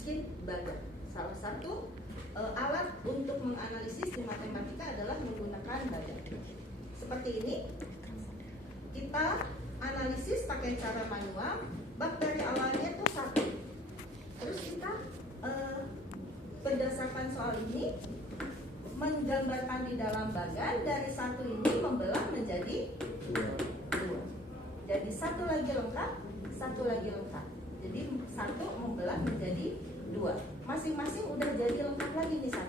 bikin badan. Salah satu alat untuk menganalisis di matematika adalah menggunakan badan. Seperti ini, kita analisis pakai cara manual. Bakteri awalnya itu 1. Terus kita berdasarkan soal ini menggambarkan di dalam bagan, dari 1 ini membelah menjadi 2. Jadi 1 lagi lengkap, 1 lagi lengkap. Jadi 1 membelah menjadi 2. Masing-masing udah jadi lengkap lagi nih 1.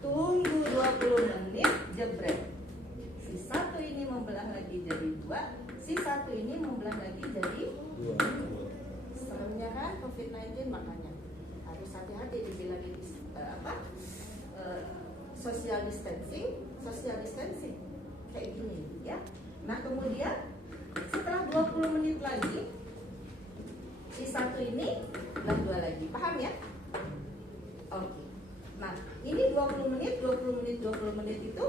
Tunggu 20 menit, jebret. Si 1 ini membelah lagi jadi 2, si 1 ini membelah lagi jadi 2. Seremnya kan COVID-19, makanya harus hati-hati dibilangin social distancing kayak gini ya. Nah kemudian setelah 20 menit lagi si 1 ini belah 2 lagi, paham ya? Oke. Nah ini 20 menit itu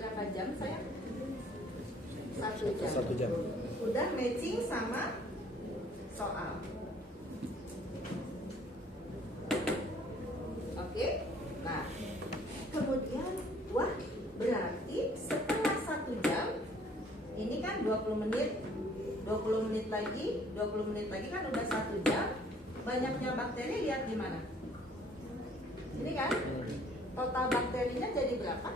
berapa jam sayang? 1 jam. 1 jam. Udah matching sama soal. Oke. Nah, kemudian wah, berarti setelah 1 jam ini kan 20 menit lagi kan udah 1 jam. Banyaknya bakteri lihat di mana? Ini kan? Total bakterinya jadi berapa?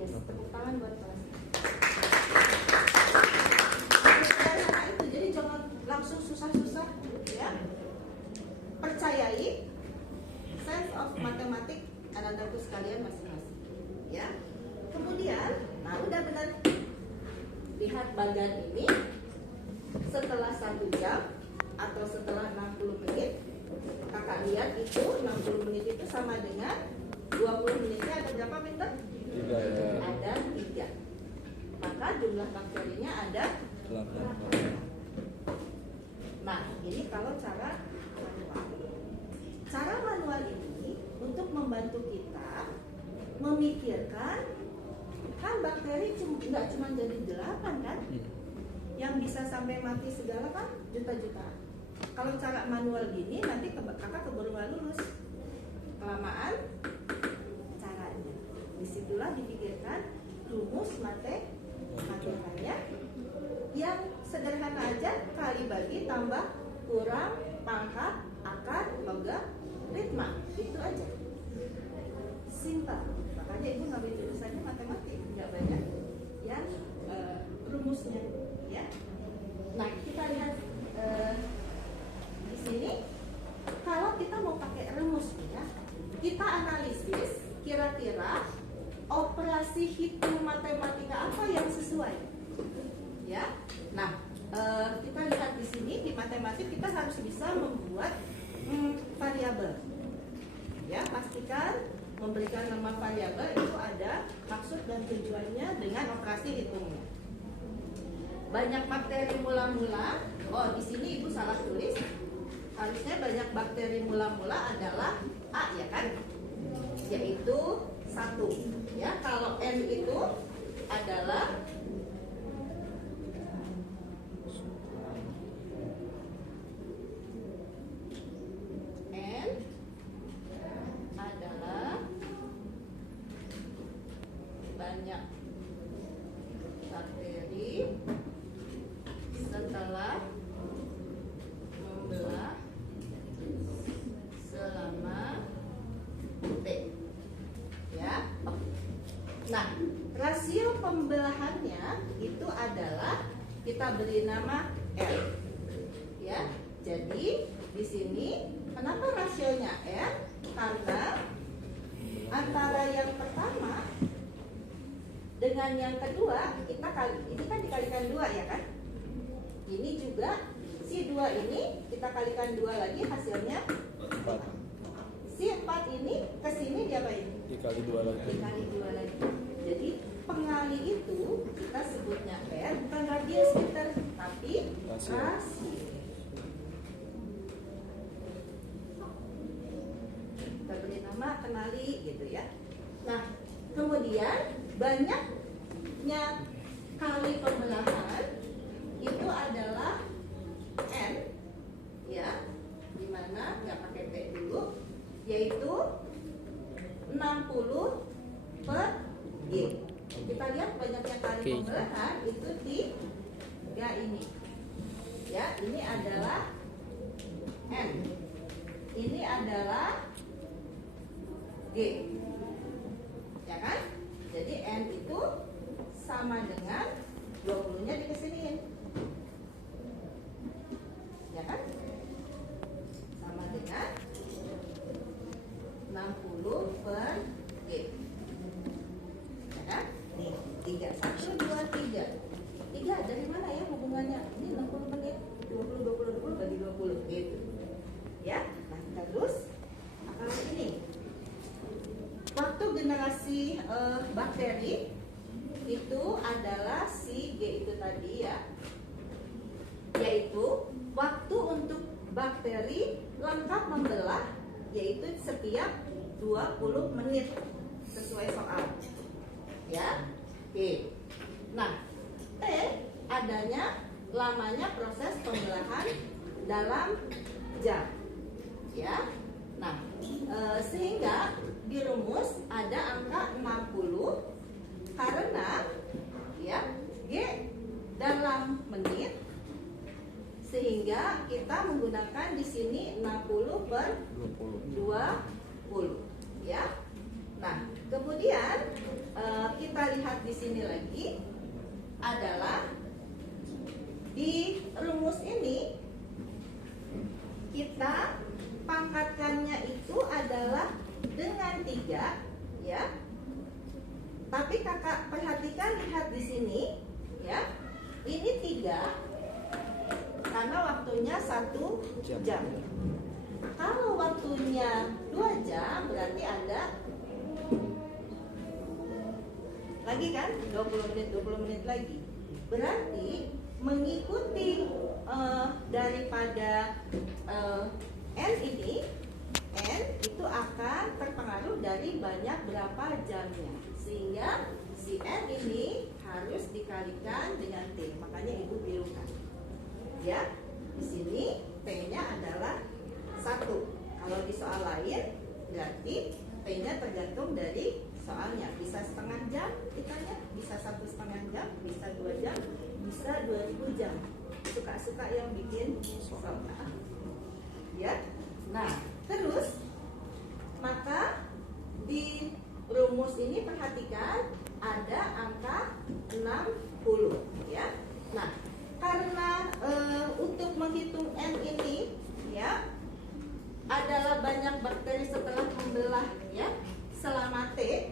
Yes, tepuk tangan buat kelas. Itu jadi jangan langsung susah-susah ya. Percayai sense of matematik anak-anakku sekalian masing-masing ya. Kemudian, nah udah benar, lihat bagan ini setelah 1 jam atau setelah 60 menit. Kakak lihat itu 60 menit itu sama dengan 20 menitnya ada berapa meter? 3. Ada 3. Maka jumlah bakterinya ada 8. Nah ini kalau cara manual. Cara manual ini untuk membantu kita memikirkan, kan bakteri nggak cuma jadi 8 kan, yang bisa sampai mati segala kan juta-jutaan. Kalau cara manual gini nanti kakak keburu nggak lulus, kelamaan caranya. Disitulah dipikirkan rumus matematikanya yang sederhana aja, kali bagi tambah kurang pangkat akar logaritma, itu aja, simpel. Makanya ibu ngambil jurusannya matematik, nggak banyak yang rumusnya ya. Nah kita lihat di sini, kalau kita mau pakai rumus ya, kita analisis kira-kira operasi hitung matematika apa yang sesuai ya. Nah kita lihat di sini, di matematik kita harus bisa membuat variabel ya. Pastikan memberikan nama variabel itu ada maksud dan tujuannya dengan operasi hitungnya. Banyak bakteri mula-mula, oh di sini ibu salah tulis, harusnya banyak bakteri mula-mula adalah A ya kan, yaitu 1 ya. Kalau N itu adalah banyak bakteri setelah membelah selama T ya. Nah rasio pembelahannya itu adalah kita beri nama R ya. Jadi di sini kenapa rasionya R? Karena antara yang pertama dengan yang kedua kita ini kan dikalikan 2 ya kan. Ini juga si 2 ini kita kalikan 2 lagi, hasilnya 4. Si 4 ini ke sini diapain? Dikali 2 lagi. Dikali 2 lagi. Jadi pengali itu kita sebutnya R, bukan radius meter tapi rasio. Kita beri nama kenali gitu ya. Nah kemudian banyaknya kali pembelahan itu adalah N kemudian itu 3 ini. Ya, ini adalah N. Ini adalah G. Ya kan? Jadi N itu sama dengan 20-nya dikesiniin. Ya kan? Sama dengan 60 per G. Ya kan? Nih, 3. 1, 2, 3. 3 dari mana ya hubungannya? Ini 60 menit. 20 bagi 20 gitu. Ya. Nah, terus apalagi ini? Waktu generasi bakteri itu adalah si G itu tadi ya. Yaitu waktu untuk bakteri lengkap membelah yaitu setiap 20 menit sesuai soal. Ya. Oke. Nah, T adanya lamanya proses pembelahan dalam jam. Ya. Nah, sehingga di rumus ada angka 60 karena ya G dalam menit, sehingga kita menggunakan di sini 60 per 20 ya. Nah, kemudian kita lihat di sini lagi adalah di rumus ini kita pangkatkannya itu adalah dengan 3 ya. Tapi kakak perhatikan, lihat di sini ya. Ini 3 karena waktunya 1 jam. Kalau waktunya 2 jam berarti ada lagi kan 20 menit lagi. Berarti mengikuti daripada N ini, N itu akan terpengaruh dari banyak berapa jamnya, sehingga si N ini harus dikalikan dengan T. Makanya ibu birukan. Ya, di sini T-nya adalah 1. Kalau di soal lain berarti T-nya tergantung dari soalnya. Bisa setengah jam ditanya, bisa 1,5 jam, bisa 2 jam, bisa 2000 jam. Suka-suka yang bikin soal. Ya. Nah, terus maka di rumus ini perhatikan ada angka 60 ya. Nah, karena untuk menghitung N ini ya adalah banyak bakteri setelah membelah ya selama T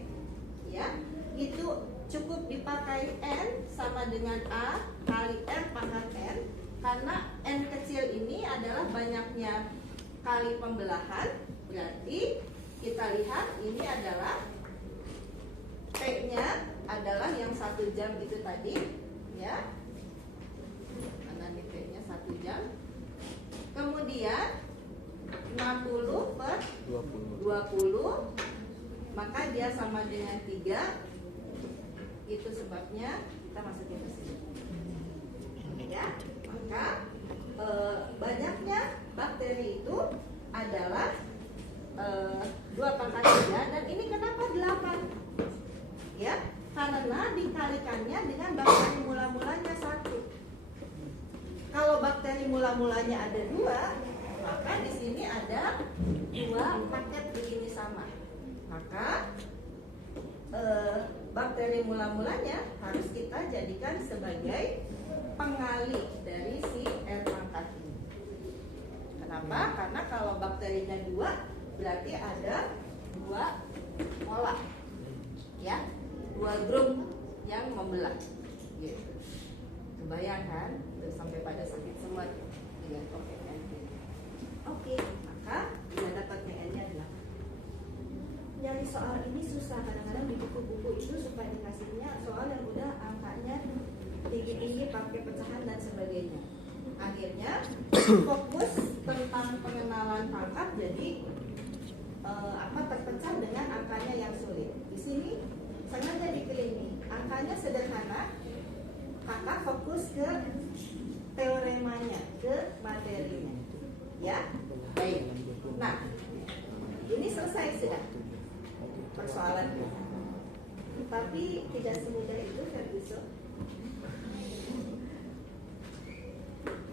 ya, itu cukup dipakai N sama dengan A kali R pangkat N, karena N kecil ini adalah banyaknya kali pembelahan. Berarti kita lihat ini adalah T-nya adalah yang 1 jam itu tadi ya. Karena ini T-nya 1 jam. Kemudian 60 per 20, maka dia sama dengan 3. Itu sebabnya kita masukin ke sini. Ya, maka banyaknya bakteri itu adalah 2 pangkat 3, dan ini kenapa 8? Ya, karena dikalikannya dengan bakteri mula-mulanya 1. Kalau bakteri mula-mulanya ada 2, maka di sini ada 2 paket begini sama. Maka bakteri mula-mulanya harus kita jadikan sebagai pengalih dari si R pangkat ini. Kenapa? Karena kalau bakterinya 2 berarti ada 2 pola ya, 2 grup yang membelah gitu. Kebayang kan? Terus sampai pada sakit semua dengan pakai N. Oke, maka dia dapatnya N-nya 8. Nyari soal ini susah, kadang-kadang di buku-buku itu suka dikasihnya soal yang udah angkanya tinggi-tinggi pakai pecahan dan sebagainya. Akhirnya fokus tentang pengenalan pangkat jadi terpecah dengan angkanya yang sulit. Di sini sengaja dipilih nih, angkanya sederhana, kakak fokus ke teoremanya, ke materinya. Ya, baik. Nah, ini selesai sudah persoalan, tapi tidak semudah itu Ferguson.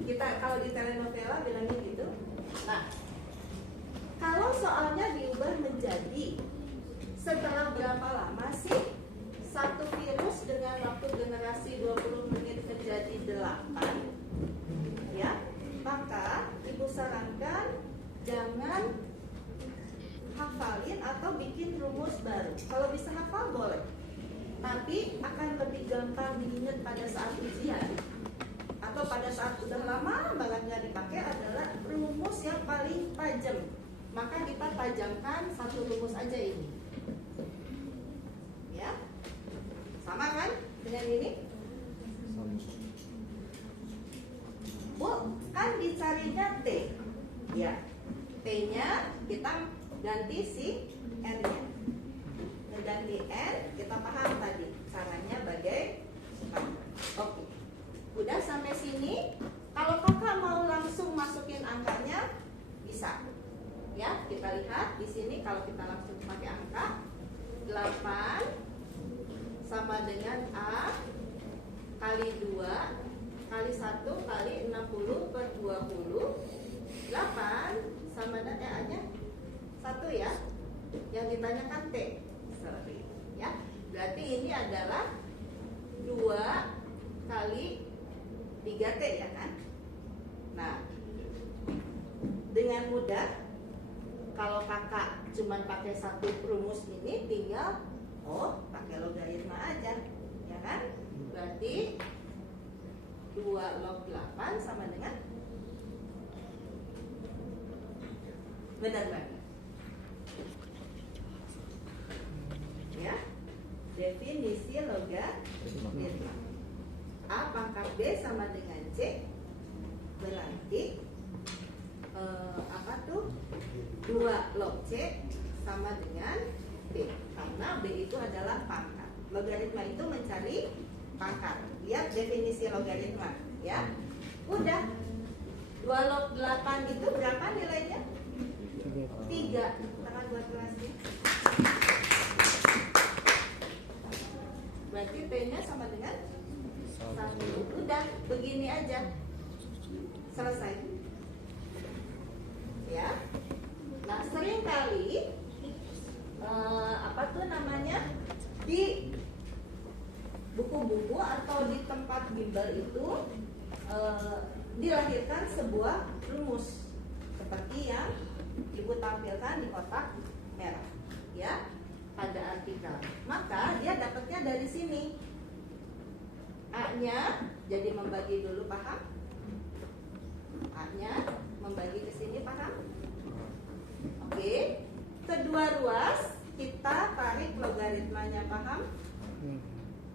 Kita kalau di telenovela bilangnya gitu. Nah, kalau soalnya diubah menjadi setelah berapa lama sih satu virus dengan waktu generasi 20 menit menjadi 8, ya, maka ibu sarankan jangan hafalin atau bikin rumus baru. Kalau bisa hafal boleh, tapi akan lebih gampang diingat pada saat ujian atau pada saat udah lama banget nggak dipakai adalah rumus yang paling tajam. Maka kita tajamkan satu rumus aja ini, ya, sama kan dengan ini? Bu, kan dicarinya T, ya, T-nya kita ganti si N-nya. Ganti N, kita paham tadi caranya bagaimana. Oke, udah sampai sini. Kalau kakak mau langsung masukin angkanya bisa, ya. Kita lihat di sini kalau kita langsung pakai angka 8 sama dengan A kali 2 kali 1 kali 60 per 20. 8 sama dengan A-nya 1 ya. Yang ditanyakan T. Sorry, ya. Berarti ini adalah 2 kali 3T ya kan. Nah, dengan mudah kalau kakak cuma pakai satu rumus ini, tinggal pakai logaritma aja, ya kan? Berarti 2 log 8 sama dengan, benar banget, ya. Definisi logaritma. A pangkat B sama dengan C, berarti apa tuh? 2 log C sama dengan B, karena B itu adalah pangkat. Logaritma itu mencari pangkat. Lihat definisi logaritma, ya. Udah. 2 log 8 itu berapa nilainya? 3. Tangan buat kelasnya. Berarti T-nya sama dengan 1. Udah, begini aja. Selesai. Ya. Nah, sering kali apa tuh namanya, di buku-buku atau di tempat bimbel itu dilahirkan sebuah rumus seperti yang ibu tampilkan di kotak merah, ya, pada artikel. Maka dia dapatnya dari sini. A-nya jadi membagi dulu, paham? A-nya membagi ke sini, paham? Oke. Kedua ruas kita tarik logaritmanya, paham?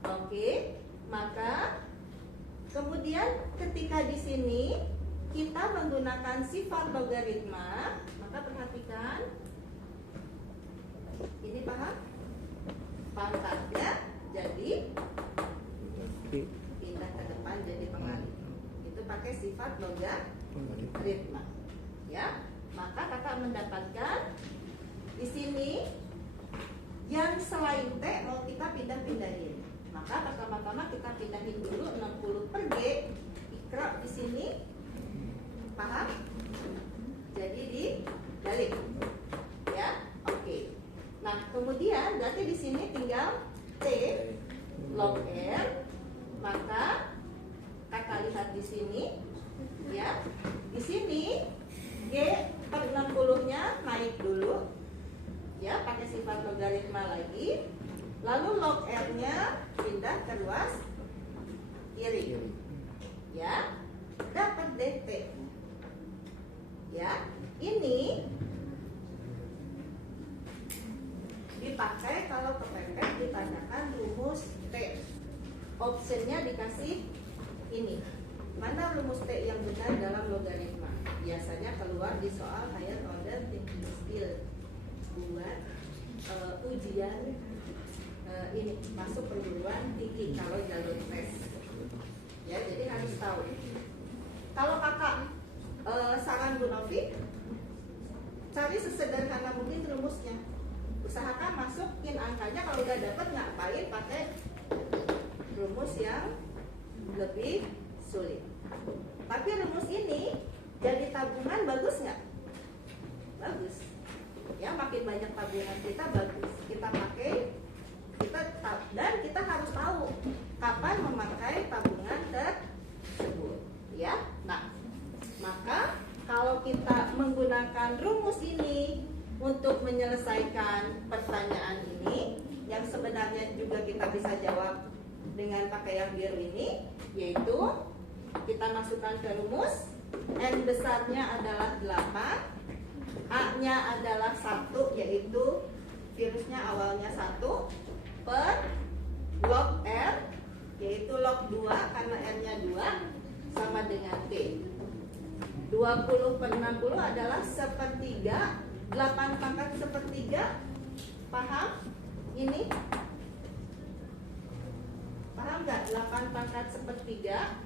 Oke. Maka kemudian ketika di sini kita menggunakan sifat logaritma, maka perhatikan ini, paham? Pangkatnya jadi pindah ke depan jadi pengalih. Itu pakai sifat logaritma, ya. Maka kakak mendapatkan di sini yang selain T mau kita pindah-pindahin. Maka pertama-tama kita pindahin dulu 60 per G. Ikra di sini, paham? Jadi dibalik, ya. Oke. Nah, kemudian berarti di sini tinggal T log R. Maka kakak lihat di sini, ya. Di sini G per 60-nya naik dulu, ya, pakai sifat logaritma lagi. Lalu log R-nya pindah ke ruas kiri, ya, dapat DT, ya. Ini dipakai kalau kepepet ditanyakan rumus T. Optionnya dikasih ini. Mana rumus T yang benar dalam logaritma? Biasanya keluar di soal higher order thinking skill buat ujian ini masuk perguruan tinggi kalau jalur tes, ya. Jadi harus tahu. Kalau kakak saran Bu Novi, cari sesederhana mungkin rumusnya. Usahakan masukin angkanya. Kalau udah dapet, ngapain pakai rumus yang lebih sulit. Tapi rumus ini jadi tabungan bagus nggak? Bagus. Ya, makin banyak tabungan kita bagus. Kita pakai, dan kita harus tahu kapan memakai tabungan tersebut. Ya, nah, maka kalau kita menggunakan rumus ini untuk menyelesaikan pertanyaan ini, yang sebenarnya juga kita bisa jawab dengan pakai yang biru ini, yaitu kita masukkan ke rumus. N besarnya adalah 8, A-nya adalah 1, yaitu virusnya awalnya 1, per log R, yaitu log 2 karena R-nya 2, sama dengan T. 20 per 60 adalah sepertiga, 8 pangkat sepertiga. Paham? Ini? Paham nggak? 8 pangkat sepertiga.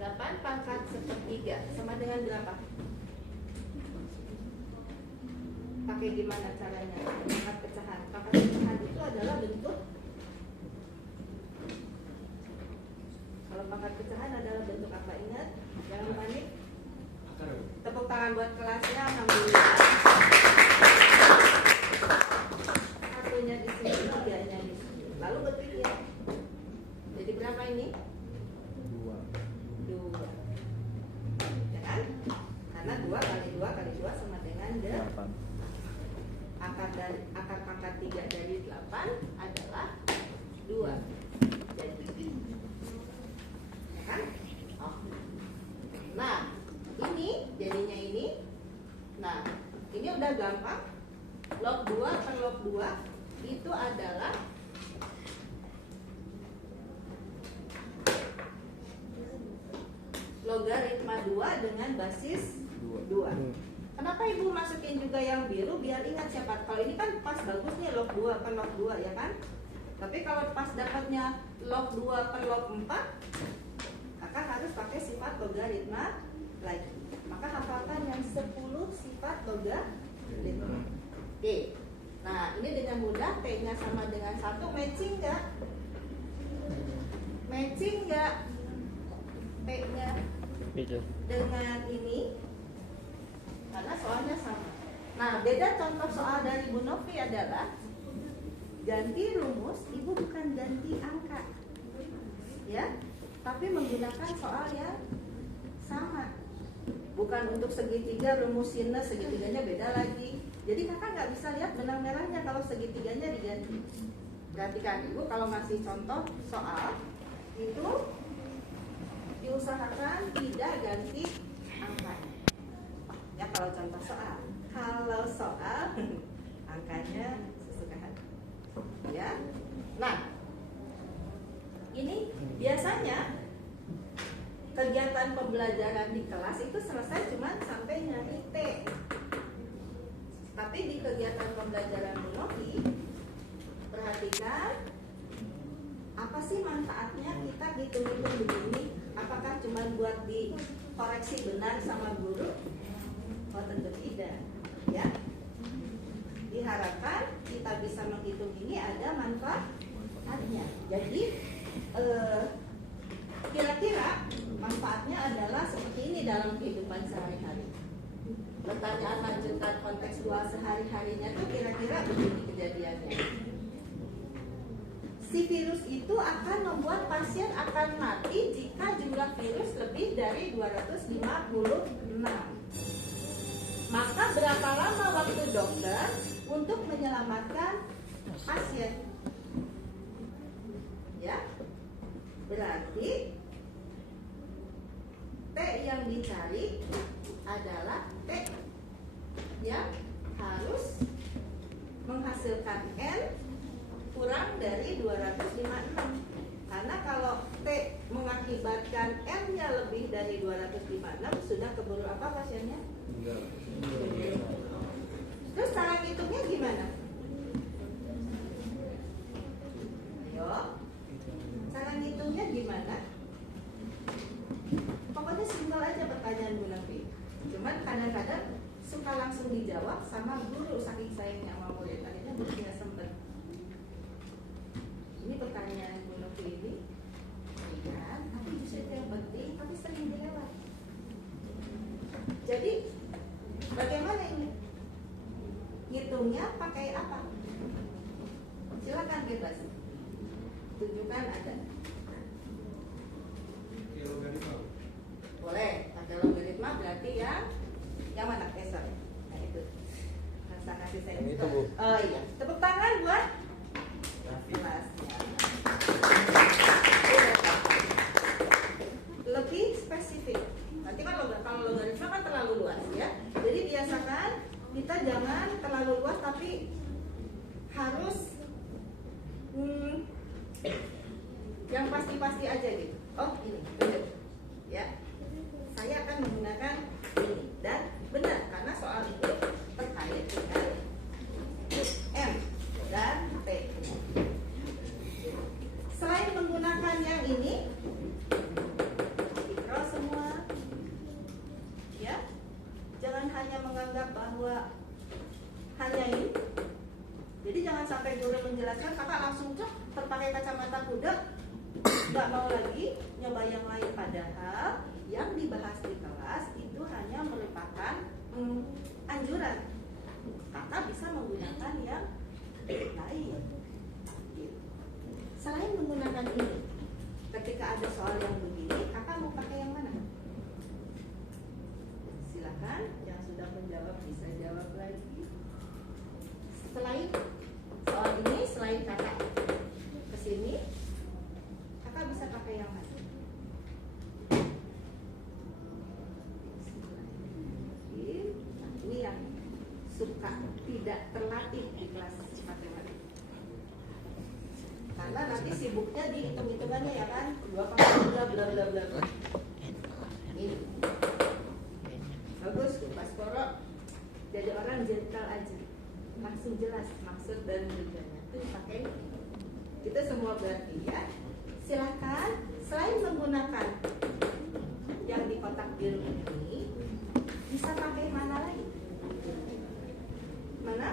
8 pangkat sepertiga sama dengan berapa? Pakai gimana caranya? Pangkat pecahan. Pangkat pecahan itu adalah bentuk. Kalau pangkat pecahan adalah bentuk apa? Ingat? Jangan panik. Tepuk tangan buat kelasnya. Alhamdulillah. Satunya di sini, tiganya di sini. Lalu berpikir. Jadi berapa ini? 2. Ya kan? Karena 2 kali 2 kali 2 sama dengan 8. Akar pangkat 3 dari 8 adalah 2. Jadi, ya kan? Oh. Nah, ini jadinya ini. Nah, ini udah gampang. Log 2 per log 2 itu adalah logaritma 2 dengan basis 2. Kenapa ibu masukin juga yang biru? Biar ingat siapa. Kalau ini kan pas bagus nih log 2 per log 2, ya kan? Tapi kalau pas dapatnya log 2 per log 4, maka harus pakai sifat logaritma lagi. Maka hafalkan yang 10 sifat logaritma. Oke. Nah, ini dengan mudah T-nya sama dengan 1, matching nggak? Matching nggak? T-nya dengan ini, karena soalnya sama. Nah, beda contoh soal dari Bu Novi adalah ganti rumus, ibu bukan ganti angka, ya, tapi menggunakan soal yang sama. Bukan untuk segitiga rumus sinus, segitiganya beda lagi. Jadi kakak nggak bisa lihat benang merahnya kalau segitiganya diganti. Perhatikan ibu, kalau masih contoh soal itu diusahakan tidak ganti angkanya. Ya, kalau contoh soal. Kalau soal angkanya sesuka hati. Ya. Nah, ini biasanya kegiatan pembelajaran di kelas itu selesai cuma sampai nyari T. Tapi di kegiatan pembelajaran Monohi, perhatikan apa sih manfaatnya kita hitung-hitung begini? Apakah cuma buat dikoreksi benar sama guru? Oh, tentu tidak, ya. Diharapkan kita bisa menghitung ini ada manfaatnya. Jadi kira-kira manfaatnya adalah seperti ini dalam kehidupan sehari-hari. Pertanyaan lanjutan kontekstual sehari-harinya tuh kira-kira begini kejadiannya. Si virus itu akan membuat pasien akan mati jika jumlah virus lebih dari 256. Maka berapa lama waktu dokter untuk menyelamatkan pasien? Ya, berarti T yang dicari adalah T yang harus menghasilkan N kurang dari 256. Karena kalau T mengakibatkan N-nya lebih dari 256, sudah keburu apa pasiennya? Terus cara ngitungnya gimana? Ayo, cara ngitungnya gimana? Pokoknya simpel aja pertanyaan Bu Nafi. Cuman kadang-kadang suka langsung dijawab sama guru saking sayangnya sama murid. Akhirnya gurunya sempet bebas. Tunjukkan ada. Boleh. Pakai logaritma berarti yang mana? Sorry. Nah itu. Sanasi saya. Yang itu, Bu. Oh iya. Tepuk tangan buat kelasnya. Lebih spesifik. Nanti kan kalau logaritma kan terlalu luas ya. Jadi biasakan kita jangan terlalu luas tapi harus yang pasti-pasti aja gitu. Oh ini benar ya. Saya akan menggunakan ini dan benar karena soal ini terkait dengan M dan P. Selain menggunakan yang ini, di-cross semua, ya. Jangan hanya menganggap bahwa hanya ini. Jadi jangan sampai guru menjelaskan, kakak langsung terpakai kacamata kuda, nggak mau lagi nyoba yang lain. Padahal yang dibahas di kelas itu hanya merupakan anjuran. Kakak bisa menggunakan yang lain. Selain menggunakan ini, ketika ada soal yang begini, kakak mau pakai yang mana? Silakan, yang sudah menjawab bisa jawab lagi. Selain soal ini, selain kakak kesini, kakak bisa pakai yang mana? Ini yang suka tidak terlatih di kelas matematika. Karena nanti sibuknya di hitung-hitungannya ya kan, 2 bla bla bla bla. Ini bagus, Mas Koro jadi orang gentle aja, langsung jelas maksud dan tujuannya. Itu pakai kita semua berarti ya. Silakan selain menggunakan yang di kotak biru ini, bisa pakai mana lagi? Mana?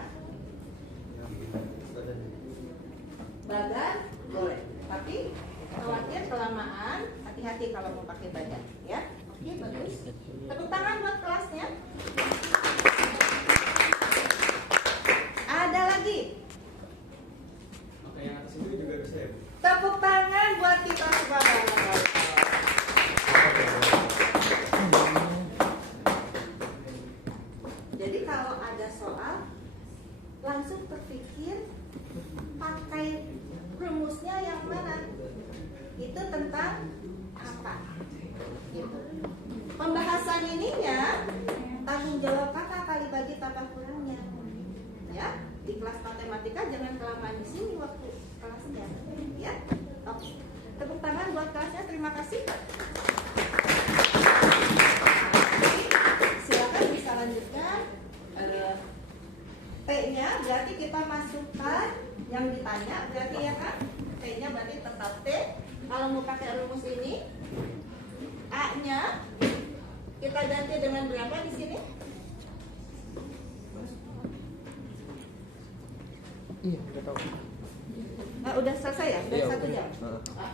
Bagan boleh, tapi khawatir kelamaan, hati-hati kalau mau pakai bagan ya. Oke, bagus. Tepuk tangan buat kelasnya. Ada lagi. Oke, yang atas itu juga bisa ya? Tepuk tangan buat kita semua. Jadi kalau ada soal langsung terpikir pakai rumusnya yang mana? Itu tentang apa? Gitu. Pembahasan ininya tanggung jawab kakak kali bagi tambah kurangnya. Ya, di kelas matematika jangan kelamaan di sini waktu kelasnya. Ya, oke. Tepuk tangan buat kelasnya. Terima kasih. Silakan bisa lanjutkan. T-nya berarti kita masukkan yang ditanya berarti ya kan? T-nya berarti tetap T. Kalau mau pakai rumus ini, A-nya kita ganti dengan berapa di sini? Iya, udah tahu. Nah, udah selesai ya? Udah Iya, 1 jam? udah.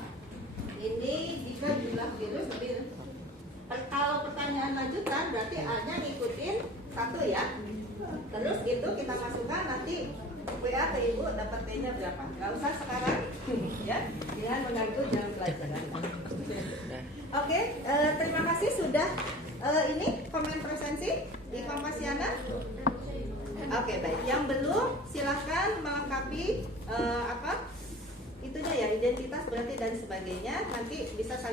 Ini jika jumlah virus lebih. Kalau pertanyaan lanjutan berarti A-nya ngikutin 1 ya. Terus itu kita masukkan nanti WA ke ibu dapat T-nya berapa. Gak usah sekarang ya, dengan mengganggu jam pelajaran. Oke, terima kasih sudah ini komen presensi di Kompasiana. Oke, baik. Yang belum silahkan melengkapi itunya ya, identitas berarti dan sebagainya. Nanti bisa saling